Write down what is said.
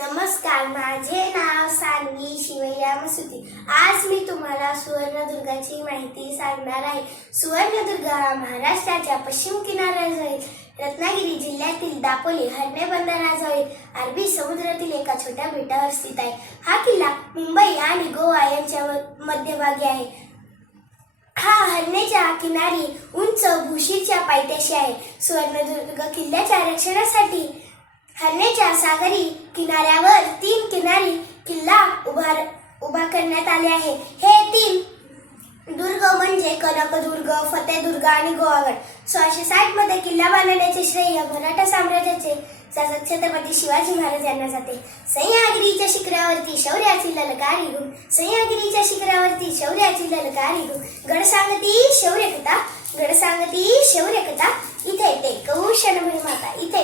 नमस्कार माझे नाव सानवी शिवैया मसुती आज मी तुम्हाला सुवर्णदुर्गाची माहिती सांगणार आहे. सुवर्णदुर्ग हा महाराष्ट्राच्या पश्चिम किनाऱ्याजवळील रत्नागिरी जिल्ह्यातील दापोली हरणे बंदराजवळील अरबी समुद्रातील एका छोट्या बेटावर स्थित आहे. हा किल्ला मुंबई आणि गोवा यांच्या मध्यभागी आहे. हा हरणेच्या किनारी उंच भूशीच्या पायथ्याशी आहे. सुवर्णदुर्ग किल्ल्याच्या रक्षणासाठी हल्लेच्या सागरी किनाऱ्यावर तीन किनारी किल्ला उभार उभा करण्यात आले आहे. हे तीन दुर्ग म्हणजे कनकदुर्ग फतेहदुर्ग आणि गोवागड सोळाशे साठमध्ये किल्ला बांधण्याचे श्रेय मराठा साम्राज्याचे छत्रपती शिवाजी महाराज यांना जाते. सह्याद्रीच्या शिखरावरती शौर्याची ललकारी गुण सह्याद्रीच्या शिखरावरती शौर्याची ललकारी गुण गड सांगती शौर्य कथा गड सांगती शौर्य कथा इथे टेकवू शणभरी माता इथे